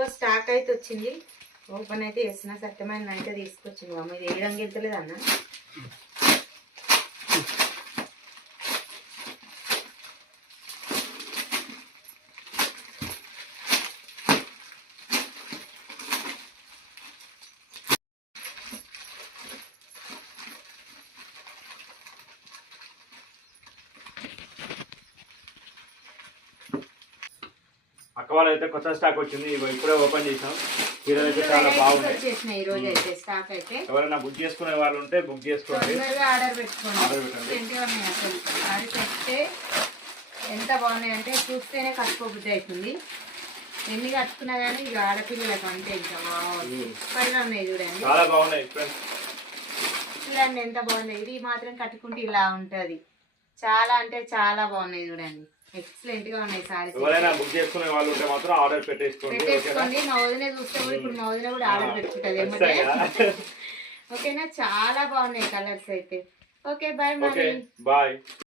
ఇగో stock అయితే వచ్చింది. Open అయితే చేస్తున్నా. సత్యమైన అయితే తీసుకొచ్చింది అమ్మ. ఇది ఏ రంగు వెళ్తలేదు అన్న. అక్క వాళ్ళు అయితే కొత్త స్టాక్ వచ్చింది. ఇప్పుడే ఓపెన్ చేసాం. చీరలు అయితే చాలా బాగున్నాయి. ఈ రోజు అయితే స్టాక్ అయితే ఎవరైనా బుక్ చేసుకునే వాళ్ళు ఉంటే బుక్ చేసుకోండి. ఆర్డర్ పెట్టుకోండి. అసలు అది పెడితే ఎంత బాగున్నాయి అంటే చూస్తేనే కట్టుకోబుద్ధి అవుతుంది. ఎన్ని కట్టుకున్నా కానీ ఇక ఆడపిల్లలకు అంటే ఇంకా సూపర్గా ఉన్నాయి. చూడండి చాలా బాగున్నాయి. చూడండి ఎంత బాగుంది. ఇది మాత్రం కట్టుకుంటే ఇలా ఉంటది. చాలా అంటే చాలా బాగున్నాయి. చూడండి ఎక్సలెంట్ గా ఉన్నాయి సారీస్. ఎవరైనా బుక్ చేసుకునే వాళ్ళు ఉంటే మాత్రం ఆర్డర్ పెట్టేసుకోండి. మా వదిన చూస్తే కూడా ఇప్పుడు మా వదిన కూడా ఆర్డర్ పెట్టుకుంటది ఏమంటే. ఓకేనా, చాలా బాగున్నాయి కలర్స్ అయితే. ఓకే బాయ్ మరి. బాయ్.